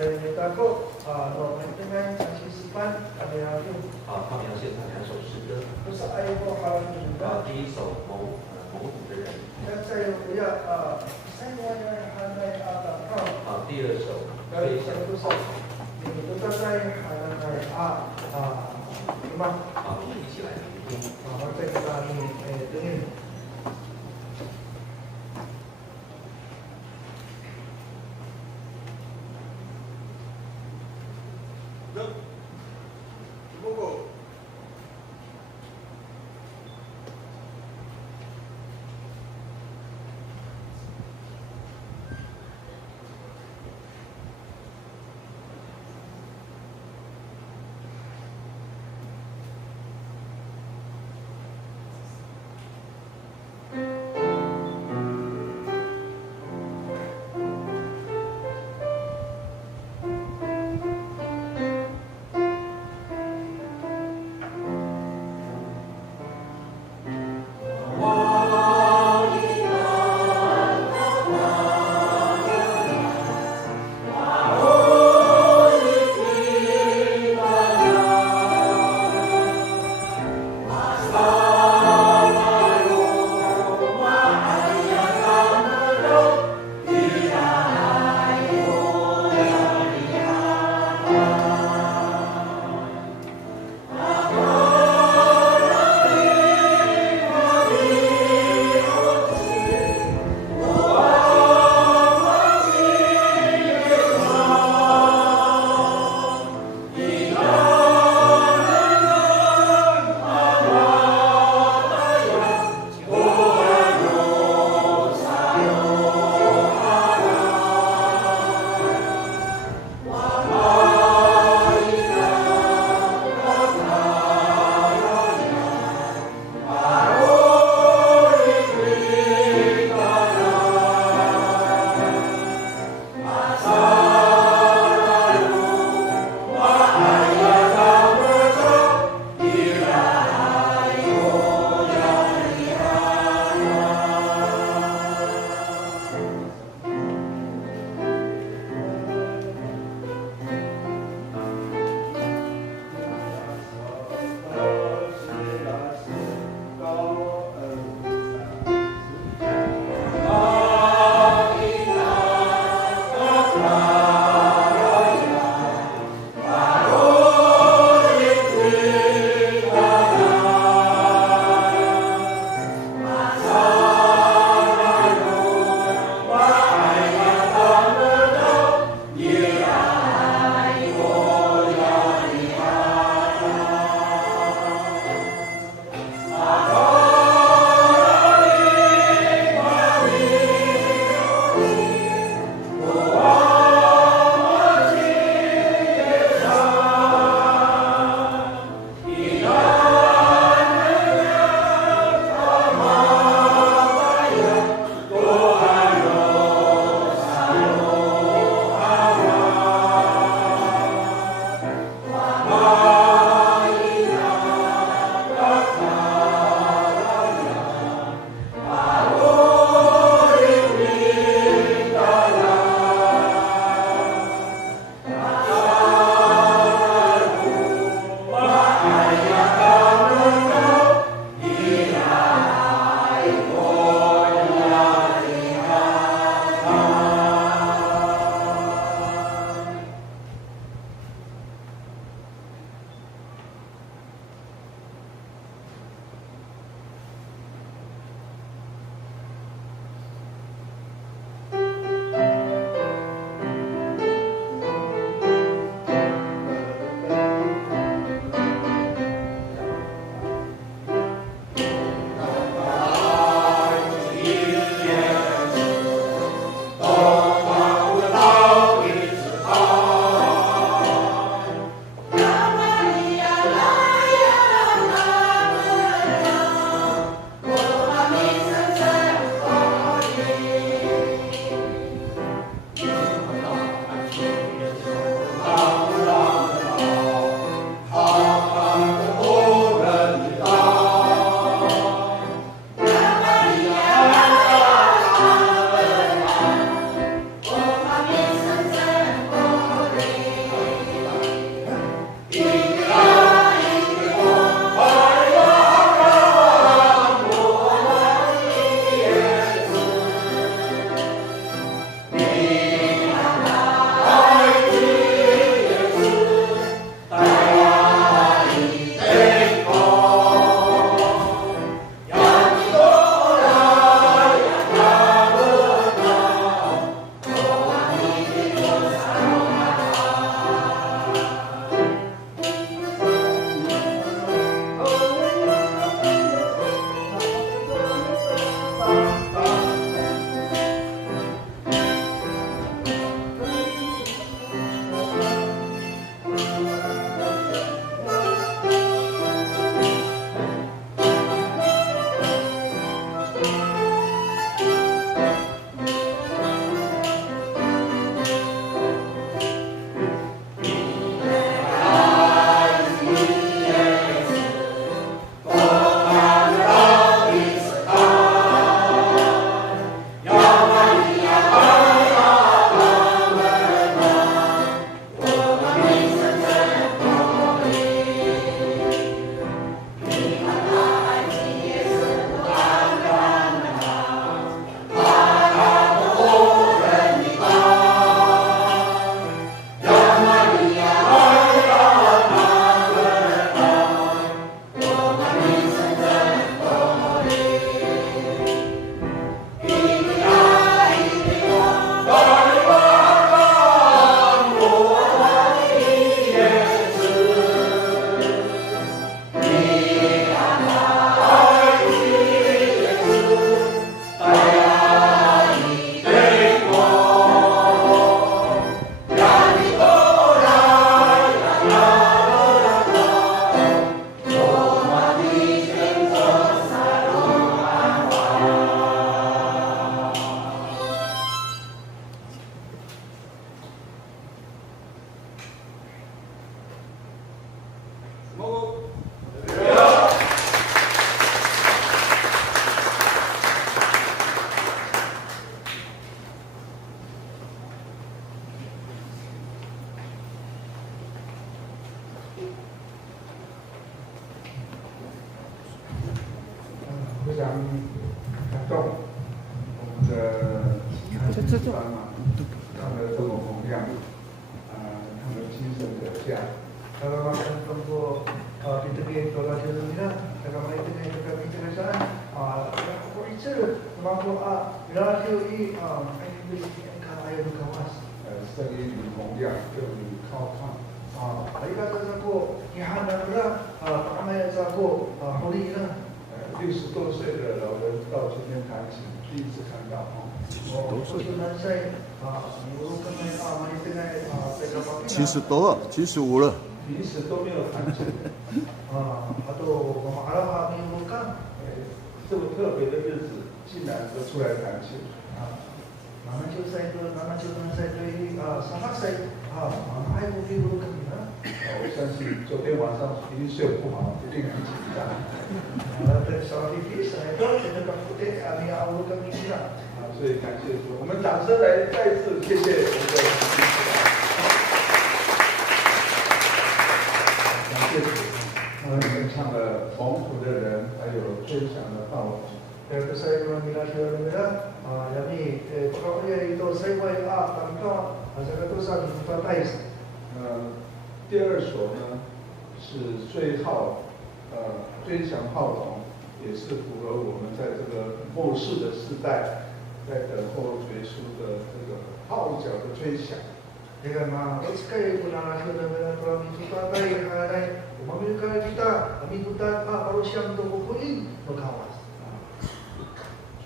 大哥我们应该长期示范，他们要用。他们要献唱2首诗歌。不是爱过好的人。第一首谋虎的人。再有不要三个人还在第二首飞翔的草丛。你都在海什么？我们一起来聆听。我在那里等。不过。感动我们的班嘛，他们的这种弘扬，他们精神的家。 Kalau makan tunggu kita pergi tolak jalan ni lah. Kalau mereka tengah dekat kita kesana, aku itu mampu bila dia ini ini beli kalau ayah tu kawas. 声音与弘扬，就与靠唱。mereka aku ihan dan pula ramai aku holy lah. 60多岁的老人到今天弹琴，第一次看到哦。70岁minggu kemarin mari tengah dekat 70多了，75了。 平时都没有弹琴，atau malam minggu kan， 这么特别的日子，竟然都出来弹琴。mana cuci saya tu sangat saya ayah mungkin dulu kan ya. 我相信昨天晚上一定睡不好，一定很紧张。Soal TV saya tu kita takutnya kami awal kami kira. 所以感谢主，我们掌声来再次谢谢我们的感谢主。们唱了蒙福的人，还有吹响的号筒。 Kaya saya bilang mila, jadi pokoknya itu saya buat tanpa saya kata saya bukan tais. 第二首呢是吹号，吹响号筒，也是符合我们在这个末世的时代，在等候耶稣的这个号角的吹响。 Dengan sekali bulan akhir dan bulan itu tadi hari memiliki kita minggu dan baru siang tu bukuin berkawas.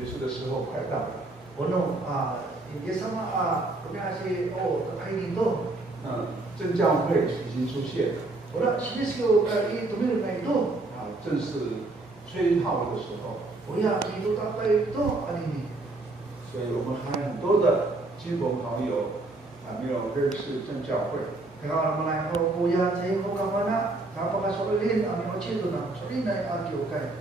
结束的时候快到了。Ono ini sama punya si terkait itu. 正教会已经出现。Orang sini sih kali itu mirip itu. 正是吹号的时候。Oh ya itu apa itu hari ini. 所以我们还很多的亲朋好友没有认识正教会。Kalau mulai kau punya saya kau kemana? Apa kau soalin? Kami macam tu nak. Soalin naik audio kan.